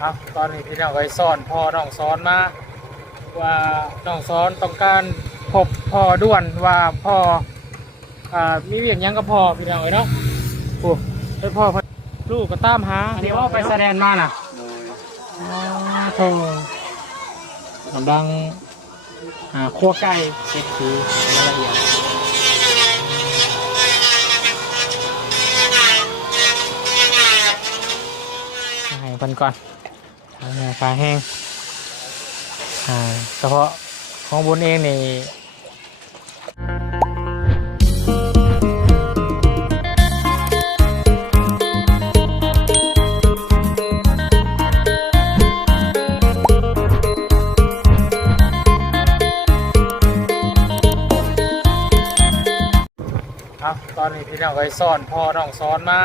ครับตอนนี้พี่น้องไว้สอนพ่อน้องสอนมาว่าน้องสอนต้องการพบพ่อด่วนว่าพ่ออ่ามีเวียงหยังกับพ่อพี่น้องเอ้ยเนาะโอ้ให้พ่อเพิ่นลูกก็ตามหาอันนี้ว่าไปแสดงมาน่ะอ๋อโธ่กำลังหาขั้วไก่เช็คคือรายละเอียดให้เพิ่นก่อน เอาเนื้อปลาแห้งอ่าเฉพาะของบุญเองนี่ครับตอนนี้พี่น้องไว้สอนพ่อน้องสอนมา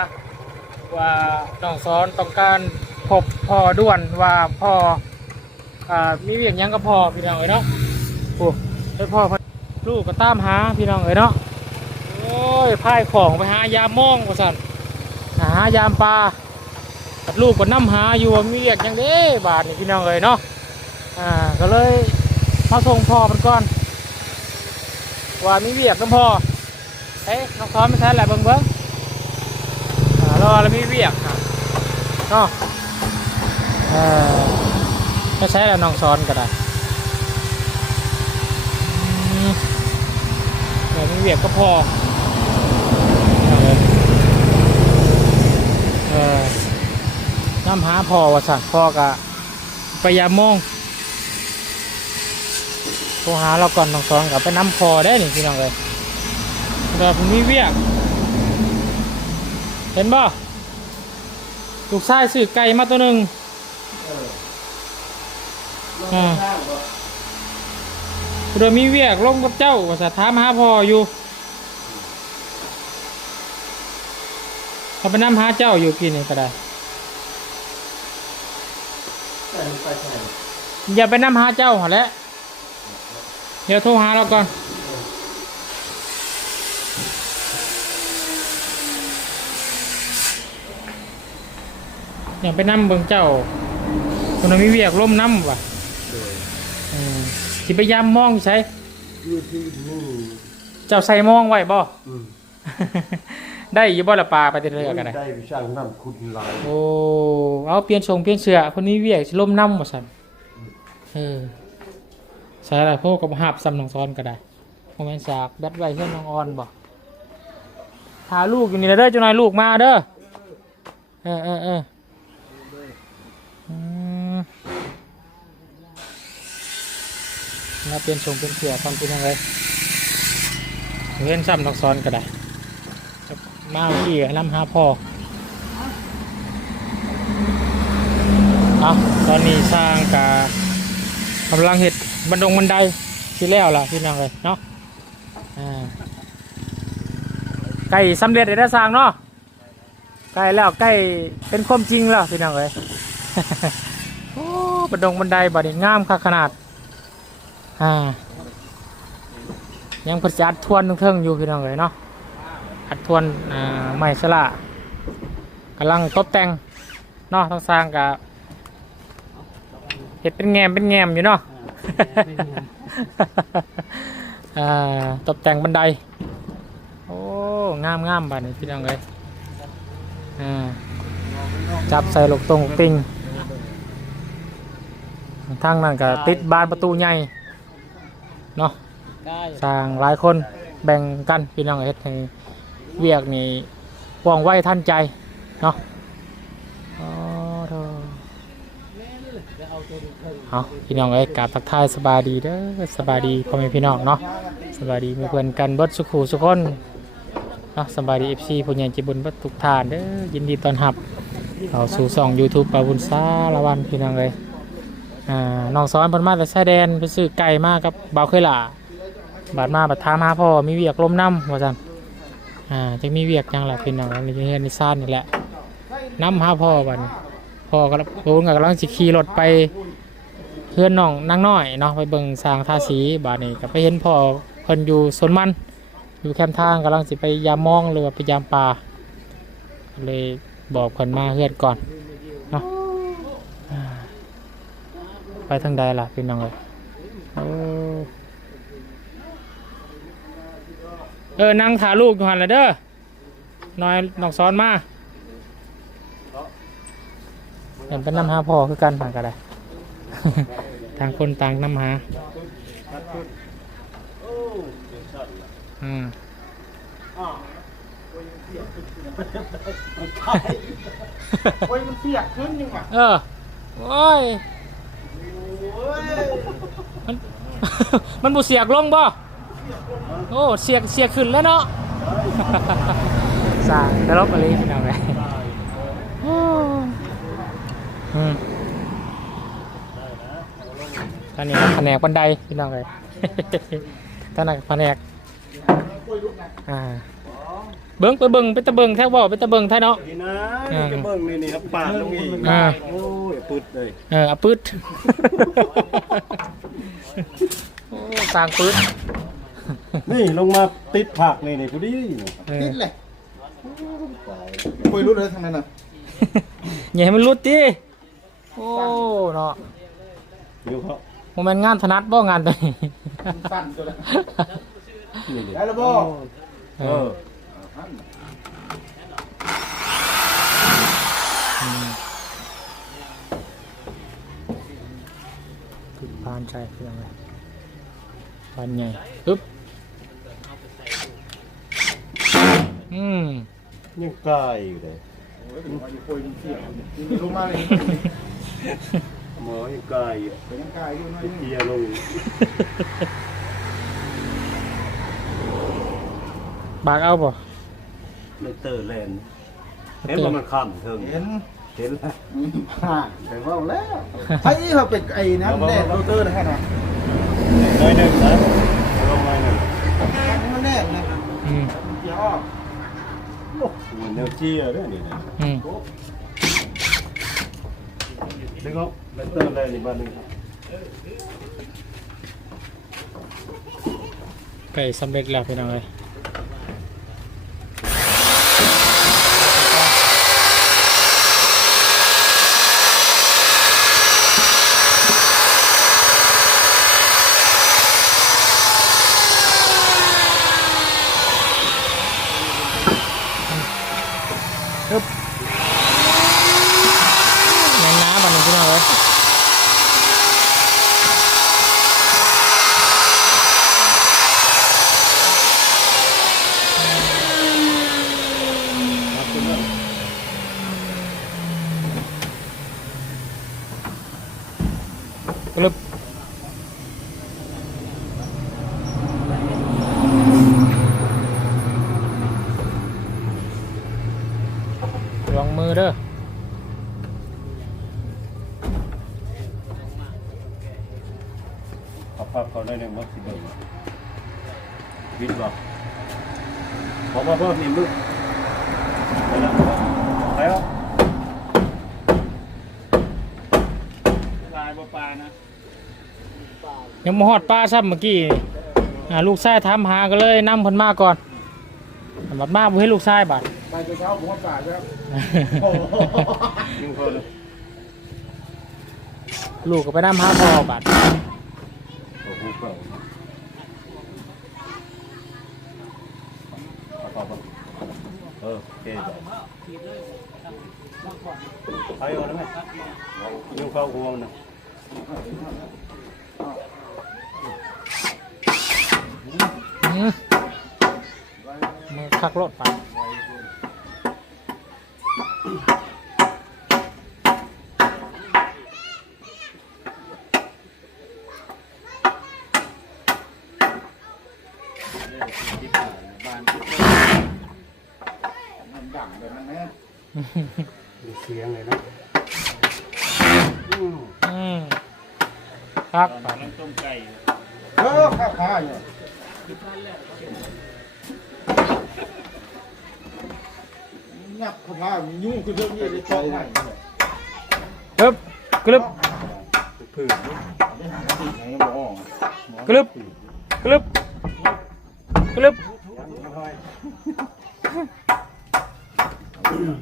ว่าน้องสอนต้องการ พบพ่อด่วนว่าพ่ออ่ามีเวียงหยังกับพ่อพี่น้องเอ้ยเนาะโอ้ให้พ่อเพิ่นลูกก็ตามหาพี่น้องเอ้ยเนาะโอ้ยพายของไปหายามมองว่าสั่นหายามปลากับลูกก็นํหาอยู่ว่ามีเวียงหยังเด้บาทนี่พี่น้องเอ้ยเนาะอ่าก็เลยมาส่งพ่อมันก่อนว่ามีเวียกน้ำพ่อเอ้ยน้องซ้อมไม่ใช่แหละเบิ้งเบิ้งอ่ารอแล้วมีเวียกค่ะเนาะ เออไม่ใช่แล้วน้องซ้อนก็ได้อืมเดี๋ยวมีเวียกก็พอเออน้ำหาพอว่าสัตว์พอกะพยายามมองโทรหาเราก่อนน้องซ้อนกับไปน้ำพอได้นี่พี่น้องเลยเดี๋ยวผมมีเวียก เห็นบ่ลูกชายซื้อไก่มาตัวหนึ่ง อ่าเดี๋ยวมีเวียกลงกับเจ้าว่าสถามหาพ่ออยู่เขาไปนำหาเจ้าอยู่กินนี่ก็ได้อย่าไปนำหาเจ้าหรอแล้วเดี๋ยวโทรหาเราก่อนอย่าไปนั่เบิ่งเจ้า คนนั้นมีเวียกล่มน้ำว่ะอืมสิไปยามมองใช่อยู่ที่นี่เจ้าใส่มองไว้บ่อืมได้อยู่บ่ละปลาไปเรื่อยๆกันได้ได้วิชาน้ำคุณหลายโอ้เอาเปลี่ยนทรงเปลี่ยนเสื้อคนนี้เวียกสิล่มน้ำว่าซั่นเออใส่อะไรพวกกับหับซ้ำน้องซ้อนก็ได้โมเมนสากแบดไว้เพื่อนน้องออนบ่หาลูกอยู่นี่นะเด้อเจ้านายลูกมาเด้อเออเออเอออื มาเปลี่ยนทรงเปลี่ยนเสือความเป็นยังไงเพื่นซ้ำนองซ้อนก็ได้มาเอาที่น้ำหาพ่อเอาตอนนี้สร้างกากำลังเห็ดบันดงบันไดที่แล้วล่ะพี่น้องเลยเนาะไก่สำเร็จได้สร้างเนาะใกล้แล้วใกล้เป็นความจริงแล้วพี่น้องเลยโอ้บันดงบันไดบัดนี้งามค่ะขนาด อ่า ยังเพนจัดทวนเทิงๆอยู่พี่น้องเลยเนาะ อัดทวนอ่าไม้สละกำลังตกแต่งเนาะต้องสร้างกับเห็ดเป็นแงมเป็นแงมอยู่เนาะตกแต่งบันได โอ้ งามงามบ้านนี้พี่น้องเลยจับใส่ลูกตรงลูกติงทางนั้นก็ติดบานประตูใหญ่ เนาะสร้างหลายคนแบ่งกันพี่น้องเฮ็ดให้เวียกนี่ว่องไวทันใจเนาะอ๋อโธ่เอาพี่น้องเอ้ยกราบทักทายสบายดีเด้อสบายดีพ่อแม่พี่น้องเนาะสบายดีมีเพื่อนกันเบิดสุขูสุขคนเนาะสบายดีเอฟซีผู้ใหญ่ใจบุญเบิดทุกท่านเด้อยินดีต้อนรับเข้าสู่ช่อง YouTube ปาบุญซาละวันพี่น้องเอ้ย อ่าน้องสอนเพิ่นมาแต่ชายแดนไปซื้อไก่มากับเบาเคยหล่าบาดมาบาดถามหาพ่อมีเวียกลมน้ำว่าซั่นอ่าจะมีเวียกยังล่ะพี่น้องในเฮือนในซ่านนี่แหละน้ำหาพ่อบัดนี้พ่อก็โอ้กำลังสิขี่รถไปเฮือนน้องนางน้อยเนาะไปเบิ่งสร้างทาสีบาดนี้ก็ไปเห็นพ่อเพิ่นอยู่สวนมัน อยู่แคมป์ทางกำลังสิไปยามมองหรือว่าไปยามปลาเลยบอกเพิ่นมาเฮือนก่อนเนาะ ไปทางใดล่ะพี่น้องเอ้ยโอ้เออนั่งถ่าลูกอยู่หันละเด้อน้อยน้องซ้อนมาเห็นเป็นน้ำหาพ่อคือกันหากันได้ต่างคนต่างน้ำหาอืมโอ้ยมันเสียขึ้นยังไงเออ โอ้ย มันมันบุเสียกลงบ่โอ้เสียกเสียกขึ้นแล้วเนาะสร้างตลบอะไรพี่น้องไงโอ้อืมตอนนี้ก็แผนกบันไดพี่น้องไงตอนนั้นก็แผนกอ่าเบิ้งไปเบิ้งไปตะเบิ้งแท้บ่ไปตะเบิ้งแท้เนาะนี่นะนี่จะเบิ่งนี่นี่ครับปาดลงอีกอ่าโอ้ย ปึดเลยเออเอาปืดโอ้สร้างปืดนี่ลงมาติดผักนี่นี่พอดีเออติดเลยคุยรู้เลยทางนั้นน่ะอย่าให้มันรุดดิโอ้เนาะเดี๋ยวเขาโมเมนต์งานถนัดบ่งานตัวนี้สั่นตัวละนี่ดิได้แล้วบ่เอเอานใจเพียงไรพานใหญ่ปึ๊บอืมยังกายอยู่เลยคุยเสียงนี่ลงมาเลยหมอยังกายอยู่เป็นยังกายอยู่หน่อยนึงเกียร์ลงบากเอาบ่ในเตอร์แลนด์เห็นว่ามันข้ามเทิงเห็น เห็นแล้วผ่านแต่ว่าแล้วไอ้เขาเป็นไอ้นั้นแน่โรเตอร์นะฮะนะน้อยหนึ่งนะลงน้อยหนึ่งมันแน่นะอืมเดี๋ยวอ้อโอ้โหเนื้อเจียด้วยนี่นะอืมดึงเอาในเตอร์แลนด์อีกบ้านหนึ่งครับไก่สำเร็จแล้วพี่น้องเลยปึ๊บแน่นน้ำบันนี้พี่น้องเลย กรึบระวังมือเด้อ เอาภาพเขาได้หนึ่งวัดสิบเบิร์วิทย์บอกบอกว่าเพิ่มนี่มึงไปแล้วไปแล้วยังมาหอดป้าซ้ำเมื่อกี้อ่าลูกชายถามหาก็เลยนำเพิ่นมาก่อนบัดมาบ่ให้ลูกชายบัดไปเช้าผมว่าป่าครับยิงคนลูกก็ไปนำหาพ่อบัด โอ้โหเปล่าเอาต่อไปเออโอเคจ้ะไปเอาได้ไหมยิงเข้าห่วงนะ อื้อ มือคักรถบัดมันดังแบบนั้นแน่มีเสียงเลยนะอืมอืมคักบัดเออข้าวข้าเนี่ย งับข้ามียุ่งคือเรื่องนี้ได้ชอบให้กรึบกรึบผืนนี่ไหนก็บอกกรึบกรึบกรึบอืม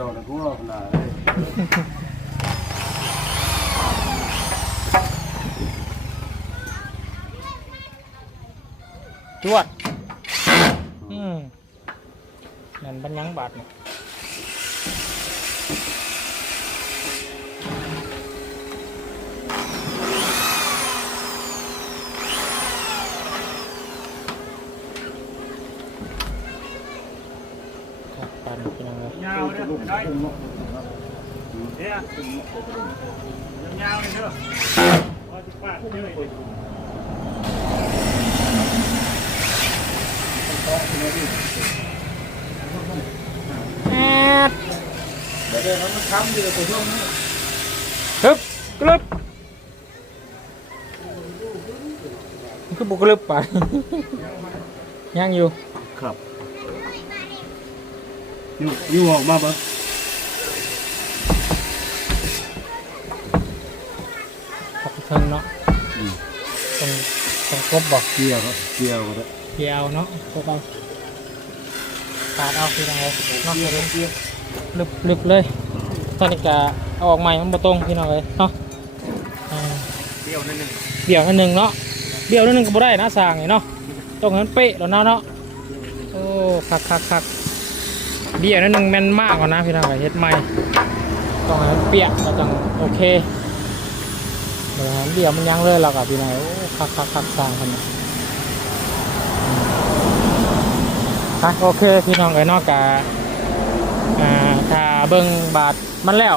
ออกแล้วกูขนาด จวด อืมนั่นบัญญังบาทนี่ ครันพี่น้องเอ้ยยาวเนี่ยได้เนี่ยยาวเลยเด้อว่าจะปาดเยแอดเดี๋ยวมันค้ำอยู่ตัวช่วงนี้ฮึบกรึบมันคือบุกรึบไปยังอยู่ครับ ยู่อยู่ออกมาปะขับเทิงเนาะตรงตรงกบบอกเกี่ยวครับเกี่ยวครับเกี่ยวเนาะพวกเราปาดเอาคือทางเราเนาะลึบลึบเลยตอนนี้กะเอาออกใหม่มันบ่ตรงพี่น้องเลยเนาะอ่าเกี่ยวนิดนึงเบี่ยวนิดนึงเนาะเบี่ยวนิดนึงก็บ่ได้นะสร้างนี่เนาะต้องให้มันเป๊ะแล้วเนาะเนาะโอ้คักคักคัก เบี่ยวนิดนึงแม่นมากกว่านะพี่น้องเอ้เฮ็ดใหม่ต้องให้มันเปียกแล้วต้องโอเคเดี๋ยวมันเบี่ยวมันยังเลยเรากับพี่น้องโอ้คักคักคักสร้างคนนี้อะโอเคพี่น้องเอ้ยนอกจากอ่าถ้าเบิ่งบาทมันแล้ว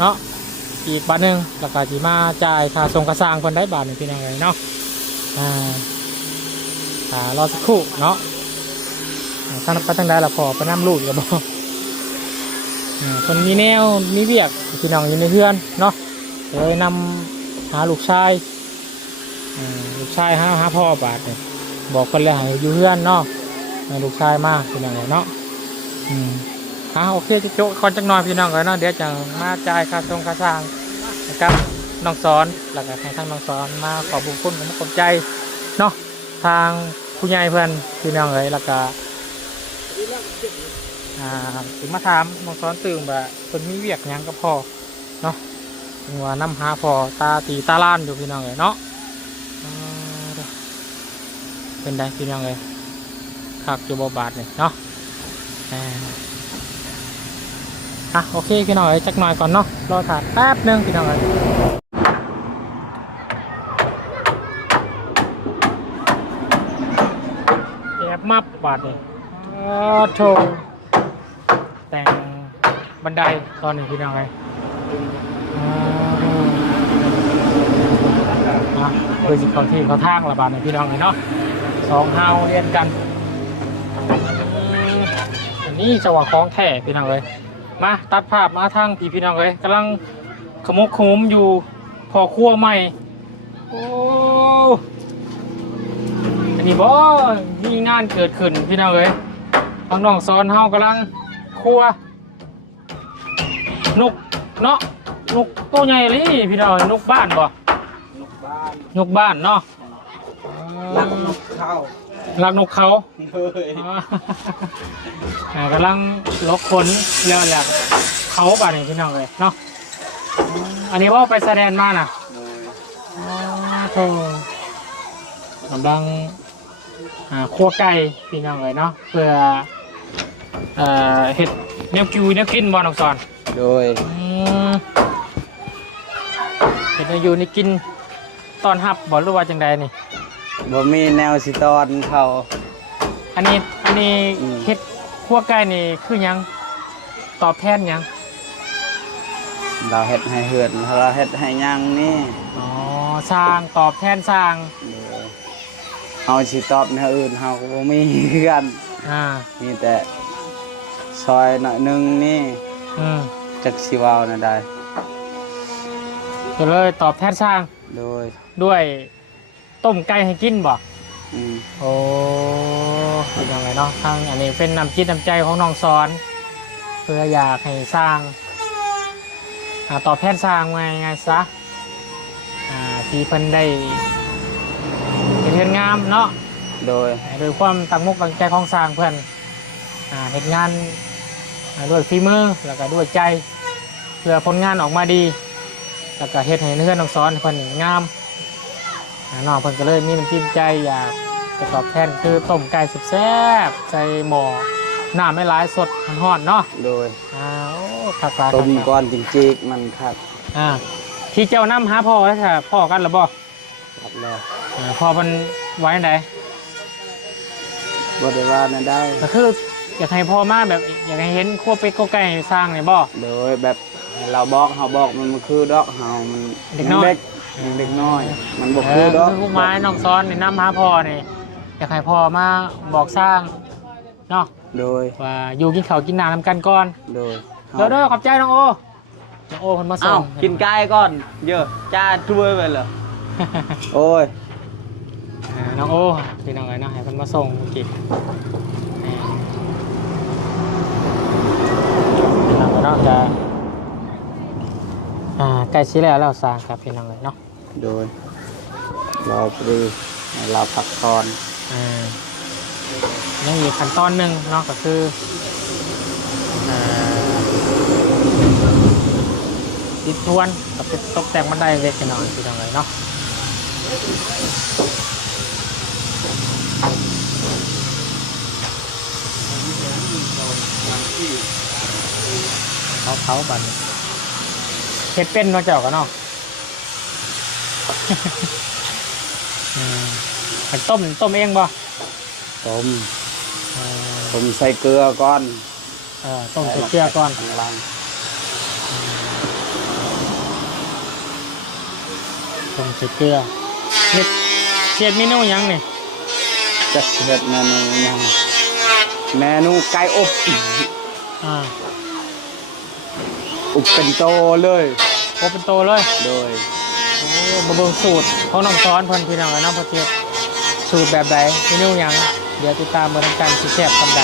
เนาะอีกบาทหนึ่งแล้วก็จีมาจ่ายค่าส่งกระสร้างคนได้บาทหนึ่งพี่น้องเอ้ยเนาะอ่าอ่ารอสักครู่เนาะ ทางไปทางใดละพอไปน้ำลูกกับบ่อ่าคนมีแนวมีเวียกพี่น้องอยู่ในเพื่อนเนาะเลยนำหาลูกชายลูกชายหาหาพ่อบาทบอกคนเลยให้อยู่เพื่อนเนาะลูกชายมากพี่น้องเนาะอืมอ่าโอเคจะโจ๊กคอนจักหน่อยพี่น้องเลยเนาะเดี๋ยวจะมาจ่ายค่าทรงค่าสร้างนะครับน้องสอนแล้วก็ให้ทางน้องสอนมาขอบุญคุณผมขอบใจเนาะทางผู้ใหญ่เพื่อนพี่น้องเลยแล้วก็ อ่าถึงมาถามน้องสอนตื่นแบบคนมีเวียกหยังก็พอเนาะถึงว่าน้ำหาพอตาตีตาล้านอยู่พี่น้องเลยเนาะอ่าเป็นได้พี่น้องเลยคักอยู่บ่บาทเลยเนาะอ่าอะโอเคพี่น้องเอ้ยจักหน่อยก่อนเนาะรอถาดแป๊บหนึงพี่น้องเอ้ยแอบมับบาทเลย โถแต่งบันไดตอนนี้พี่น้องเอ้ยอ่าอะเพื่อสิเขาที่เขาทางละบาทเนี่ยพี่น้องเลยเนาะสองเฮาเรียนกันอันนี้จังหวะคล้องแถ่พี่น้องเลยมาตัดภาพมาทางพี่พี่น้องเลยกำลังขมุกขมุมอยู่พอครัวใหม่โอ้อันนี้บ่มีงานเกิดขึ้นพี่น้องเลย ทางน้องซ้อนเฮากำลังครัว นกเนาะนกตัวใหญ่เลยพี่น้องนกบ้านบ่บ้านนกบ้านเนาะลักนกเข้ารักนกเขาเฮ้ยอ่ากำลังลกขนเรือแหละเขาป่ะนี่พี่น้องเลยเนาะอืมอันนี้ว่าไปแสดงมาน่ะอ๋อโธ่กำลังอ่าคั่วไก่พี่น้องเลยเนาะเพื่อ เอ่อเห็ดเนื้อกิวเนื้อกินบอลออกสอนโดยอืมเห็ดเนื้อยูนี่กินตอนหับบอหรือว่าจังใดนี่ บ่มีแนวสิตอนเขาอันนี้อันนี้อืมเห็ดคั่วไก่นี่คือหยังตอบแทนหยังเราเฮ็ดให้เหือนเราเฮ็ดให้ยังนี่อ๋อสร้างตอบแทนสร้างโดยเฮาสิตอบแนวอื่นเฮาก็บ่มีคือกันอ่า มีแต่ ซอยหน่อยหนึงนี่อืมจักสิเว้าน่ะได้ ก็เลยตอบแทนสร้างโดยด้วยต้มไก่ให้กินบ่ อืมโอ้เป็นยังไงเนาะทางอันนี้เป็นน้ำจิตน้ำใจของน้องสอน เพื่ออยากให้สร้างอ่าตอบแทนสร้างไงไงซะอ่าที่เพิ่นได้เห็นเงินงามเนาะโดย โดยความตั้งมุกตั้งใจของสร้างเพื่อนอ่าเห็นงานออ่า ด้วยฝีมือแล้วก็ด้วยใจเพื่อผลงานออกมาดี แล้วก็เฮ็ดให้เพื่อนน้องซ้อนเพิ่นงามอ่าน้องเพิ่นก็เลยมีน้ำจิ้มใจอยากจะตอบแทนคือต้มไก่สุดแซ่บใส่หม้อน้ำไม่ร้ายสดร้อนๆเนาะโดยอ้าวคักๆคักๆต้มก้อนจริงๆมันครับอ่าที่เจ้าน้ำหาพ่อแล้วค่ะพ่อกันหรือบ่ครับแล้วอ่าพ่อมันไว้ไหนบ่ได้ว่านั่นได้ก็คือ อยากให้พ่อมาแบบอยากให้เห็นขั้วเป็ดขั้วไก่สร้างเนี่ยบ่ โดยแบบเราบอกเฮาบอกมันมันคือดอกเฮามันเด็กน้อยเด็กเด็กน้อย มันบ่เอคืออดอกคือผู้ไม้น้องซ้อนในน้ำหาพ่อนี่อยากให้พ่อมาบอกสร้างเนาะโดยว่าอยู่กินข้าวกินน้ำนำกันก่อนโดยเดี๋ยวเด้อขอบใจน้องโอน้องโอคนมาส่เอ้าง กินไก่ก่อนเยอะจ้าช่วยไปเหรอโอ้ย อ่าน้องโอพี่น้องเอ๋ยเนาะให้คนมาส่งกินนี่เราก็เนาะ จะอ่าใกล้ชิแล้วแล้วสร้างครับพี่น้องเอ๋ยเนาะโดยเราปรีให้เราพักผ่อนอ่ายังมีขั้นตอนหนึ่งเนาะก็คืออ่าติดทวนกับติดตกแต่งบันไดเล็กน้อยพี่น้องเอ๋ยเนาะ เขาเขาบันเฮ็ดเป็นเนาะเจ้ากันเนาะอืมอันต้มต้มเองบ่ต้มเออต้มใส่เกลือก่อนเออต้มใส่เกลือก่อนข้างล่างต้มใส่เกลือเฮ็ดเฮ็ดเมนูหยังนี่จะเฮ็ดเมนูหยังเมนูไก่อบอ่า อบเป็นโตเลยโอเป็นโตเลย โดย โอ้มาเบิ่งสูตรของน้องซ้อนเพิ่นพี่น้องเอ้ยเนาะเพิ่นเฮ็ดสูตรแบบใดเมนูหยัง เดี๋ยวติดตามเบิ่งนำกันสิแซ่บปานใด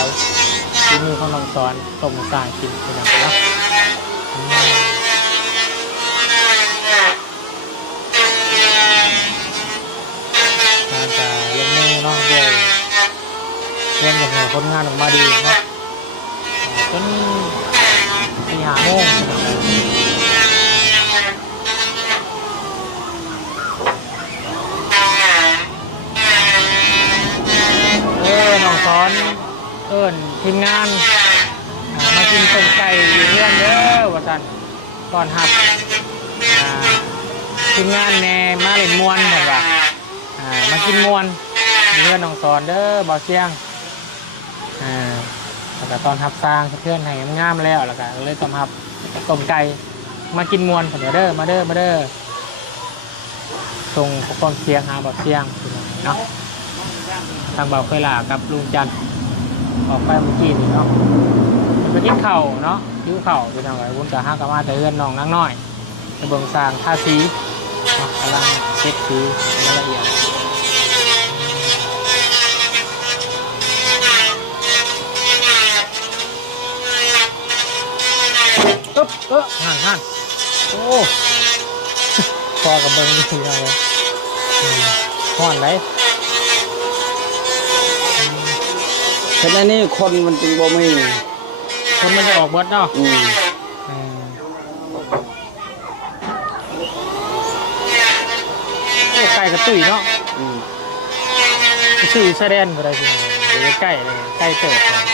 ฝีมือของน้องซ้อนต้มสร้างกินพี่น้องเนาะอืมการจะลงมือเนาะโดยเรื่องของผลงานออกมาดีเนาะจนตี หาโมงเออน้องสอน เอิญทีมงาน มากินต้มไก่อยู่เพื่อนเด้อว่าสันก่อนหับทีมงานแน่มาเล่นมวนแบบว่าอ่ามากินมวนมีเพื่อนน้องสอนเด้อบ่อเสียงอ่า แล้วก็ตอนทับสร้างเพื่อนให้งามแล้วแล้วก็เลยต้มทับต้มไก่มากินมวนเดี๋ยวเด้อมาเด้อมาเด้อส่งอุปกรณ์เสียงหาบ่อเสียงเนาะทางเบาเคยลากับลุงจันออกไปเมื่อกี้นี่เนาะไปกินข้าเนาะยิ้วข้าไปทางไหนวุ้นกับห้ากะมาแต่เพื่อนน้องนั่งน้อยเบิ่งสร้างท่าสีกำลังเช็ดสีละเอียด อึ๊บเออหันหันโอ้พอกับเบิ้งทีเราเลยอืมห่อนไหนฉะนั้นนี่คนมันจึงบ่มีคนมันจะออกเบิดเนาะอืมอืมโอ้ไก่กระตุยเนาะอืมไปซื้อแสดนอะไรสิเดี๋ยวใกล้เลยใกล้เกิดเลย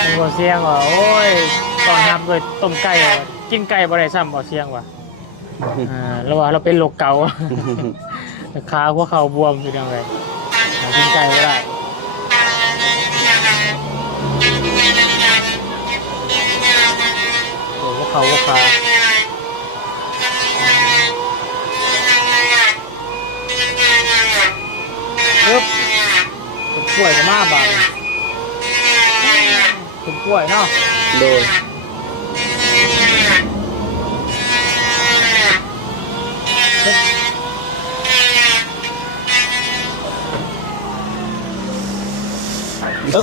เป็นบ่เสียงว่ะโอ้ยตอนทำเลยต้มไก่ว่ะกินไก่บ่ได้ซ้ำบ่เสียงว่ะอ่าแล้วว่าเราเป็นโรคเกาต์ ขาหัวเข่าบวมอยู่ยังไงหากินไก่ไม่ได้โอ้หัวเข่าหัวขาปึ๊บป็นกล้วยมาบาด ผมงกวยเนาะโดย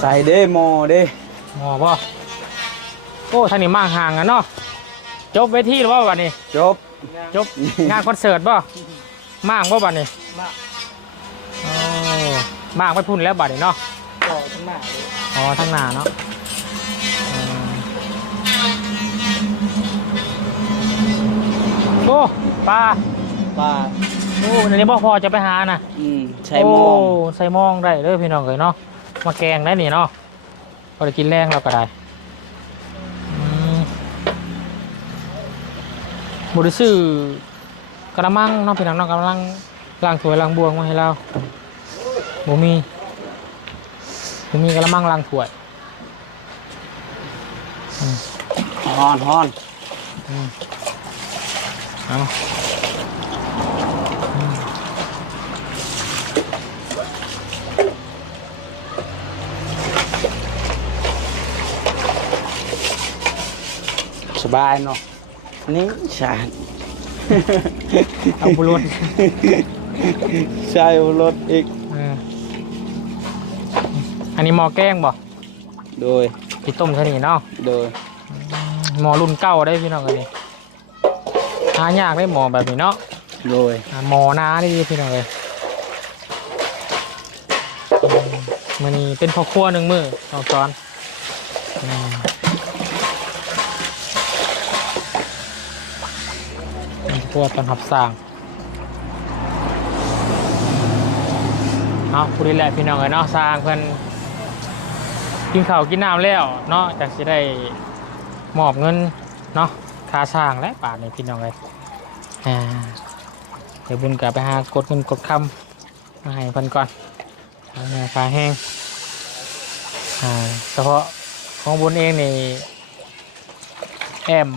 ใส่เด้มอเด้มอป่ะโอ้ท่านี่มั่งห่างอะเนาะจบเวทีหรือว่าบันนี้ จบ จบงานคอนเสิร์ตป่ะมางป่ะวันนี้มั่งไปพุ่นแล้วบัดนี้เนาะ อ๋อทั้งหน้าเนาะ โอ้ปลาปลาโอ้ในนี้บ่พอจะไปหานะอืมใช้โมงโอ้ใส่หมองได้เลยพี่น้องเลยเนาะมาแกงได้นี่เนาะพอได้กินแรงเราก็ได้อืมบริสุทธิ์กระมังเนาะพี่น้องเนาะกำลังล้างถ้วยล้างบวงมาให้เราบ่มีบ่มีกระมังล้างถ้วย ฮอนฮอน เอาอืมสบายเนาะนี่ชาเอาบุรุษใช่รถอีกเอออันนี้หมอแกงบ่โดยที่ต้มเท่านี้เนาะโดยหมอรุ่นเก่าได้พี่น้องเลยนี่ หายากได้หมอแบบนี้เนาะโดยอ่าหมอนาได้ดีพี่น้องเลยมันนี่เป็นพ่อครัวหนึ่งมือเอาซ้อนอืมเป็นพ่อครัวตอนหับสร้างเอาพูดดีแหละพี่น้องเลยเนาะสร้างเพื่อนกินข้าวกินน้ำแล้วเนาะจากจะได้มอบเงินเนาะ ค่าสร้างและป่านนี้พี่น้องเลยเดี๋ยวบุญกลับไปหากดเงินกดคำมาให้พันก่อนเอาเนื้อปลาแห้งอ่าเฉพาะของบุญเองนี่แอม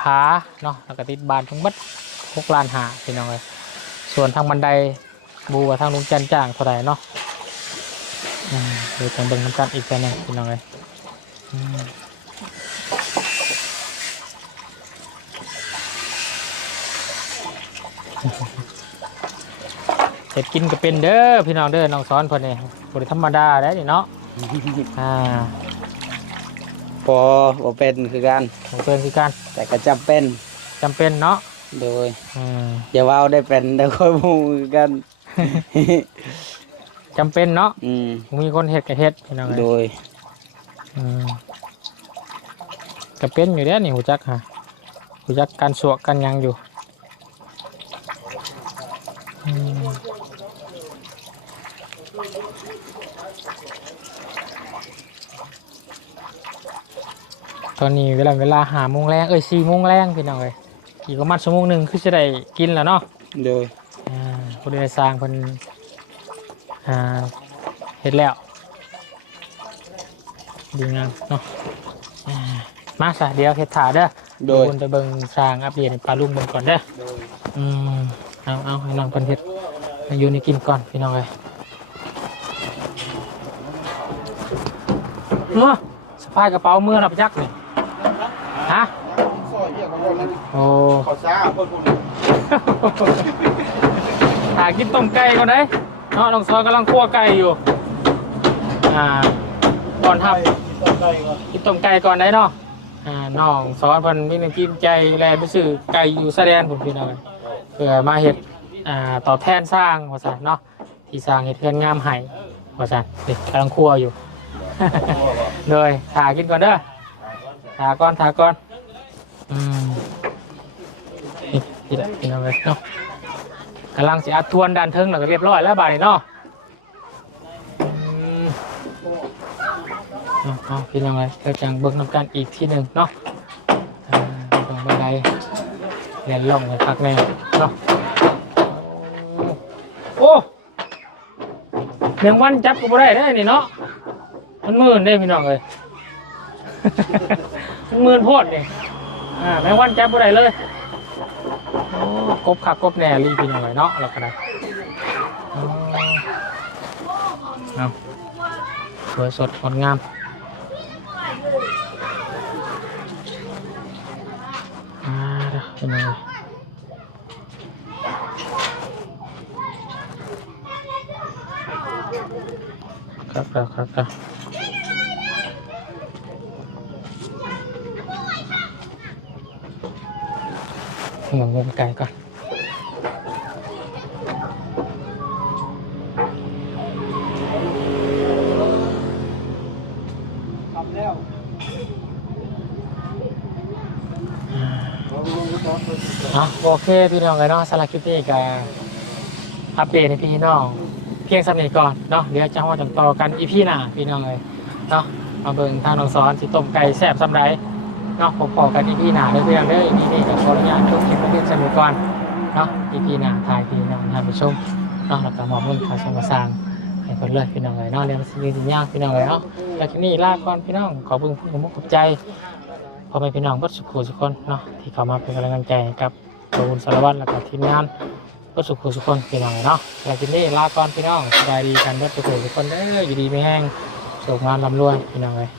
ผาเนาะแล้วก็ติดบานทั้งบัดหกล้านหาพี่น้องเลยส่วนทางบันไดบูว่าทางลุงจันจ้างเท่าไหร่เนาะเดี๋ยวต้องเบิ่งน้ำกันอีกแค่นึงพี่น้องเลยอืม เห็ดกินก็เป็นเด้อพี่น้องเด้อน้องสอนเพิ่นนี่บริธรรมดาได้อนี่เนาะอ่าพอบ่เป็นคือกันของเพิ่นคือการแต่ก็จำเป็นจำเป็นเนาะโดยอืมอย่าว่าได้เป็นแต่ค่อยมูคือกันจำเป็นเนาะอืมมีคนเฮ็ดก็เฮ็ดพี่น้องโดเอ้ยยอืมก็เป็นอยู่แล้วนี่หูจักฮะหูจักการสวกกันหยังอยู่ ตอนนี้เวลาเวลาหาโมงแรงเอ้ยสี่โมงแรงพี่น้องเอ้ยอีกประมาณชั่วโมงหนึ่งคือจะได้กินแล้วเนาะโดยอ่าผู้ได้สร้างเพิ่นอ่าเฮ็ดแล้วดีงามเนาะอ่ามาซะเดี๋ยวเฮ็ดถ่าเด้อโดยคุณไปเบิ่งสร้างอัปเดตให้ปลาลุงเบิ่งก่อนเด้อ อืมเอาเอาให้น้องเพิ่นเฮ็ดให้อยู่ในกินก่อนพี่น้องเอ้ยเนาะสะพายกระเป๋ามือรับยักษ์นี่ ฮะซอยเรียกว่านั้นโอ้ ขอซ่าเพิ่นพุ่นหากินต้มไก่ก่อนได้เนาะน้องซอยกำลังคั่วไก่อยู่ อ่าก่อนทับต้นไก่ก่อนกินต้มไก่ก่อนได้เนาะ อ่าน้องซอยเพิ่นมีน้ำกินใจแลไปซื้อไก่อยู่แสดงผมพี่น้องเพื่อมาเฮ็ด อ่าตอบแทนสร้างว่าซั่นเนาะ ที่สร้างเฮ็ดเพื่อนงามให้ว่าซั่นนี่กำลังคั่วอยู่ เลยถากินก่อนเด้อ ถาก่อนถาก่อนอืมนี่แหละพี่น้องเลยเนาะกำลังสิอัดทวนดันเทิงแล้วก็เรียบร้อยแล้วบาดนี้เนาะอืมเอาเอาพี่น้องเลยเดี๋ยวจังเบิ่งน้ำกันอีกที่หนึ่งเนาะอ่าตรงบันไดเรียนล่องเลยพักแน่เนาะโอ้เมียงวันจับก็บ่ได้ได้นี่เนาะมันมื่นได้พี่น้องเลย มันหมื่นโพดนี่อ่าแมงวันจับบ่ได้เลยโอ้กบขักกบแหน่รีพี่น้องเลยเนาะเราก็ได้อ๋อเอาสวยสดงดงามอ่าเด้อพี่น้องเลยครับครับครับครับ หมุนมุมไกลก่อนอะโอเคพี่น้องเลยเนาะสำหรับคลิปนี้ก็อัปเดตให้พี่น้อง เพียงสำเนีก่อนเนาะเดี๋ยวจะว่าจังต่อกันอีพี่หน้าพี่น้องเลยเนาะมาเบิ่งทางน้องสอนสิต้มไก่แซ่บสำไร เนาะพอๆกันอีพี่หนาเด้อพี่น้องเด้ออีพี่นี่ก็ขออนุญาตชมคลิปเพียงสำเนีก่อนเนาะอีพี่หน้าทายพี่น้องท่านผู้ชมเนาะแล้วก็มอบเงินค่าสร้างกระสางให้คนเลยพี่น้องเลยเนาะเรียนสิ่งสิ่งยากพี่น้องเลยเนาะแล้วที่นี้ลาก่อนพี่น้องขอบิ่งผู้มุกขอบใจพ่อแม่พี่น้องเบัดสุขุสุขคนเนาะที่เข้ามาเป็นกำลังใจกับตัวบุญสารวัตรแล้วก็ทีมงานก็สุขสุขคนพี่น้องเนาะแล้วที่นี้ลาก่อนพี่น้องสบายดีกันเด้อทุกคนทุกคนเด้ออยู่ดีไม่แห้งสุขงานลำรวยพี่น้องเลย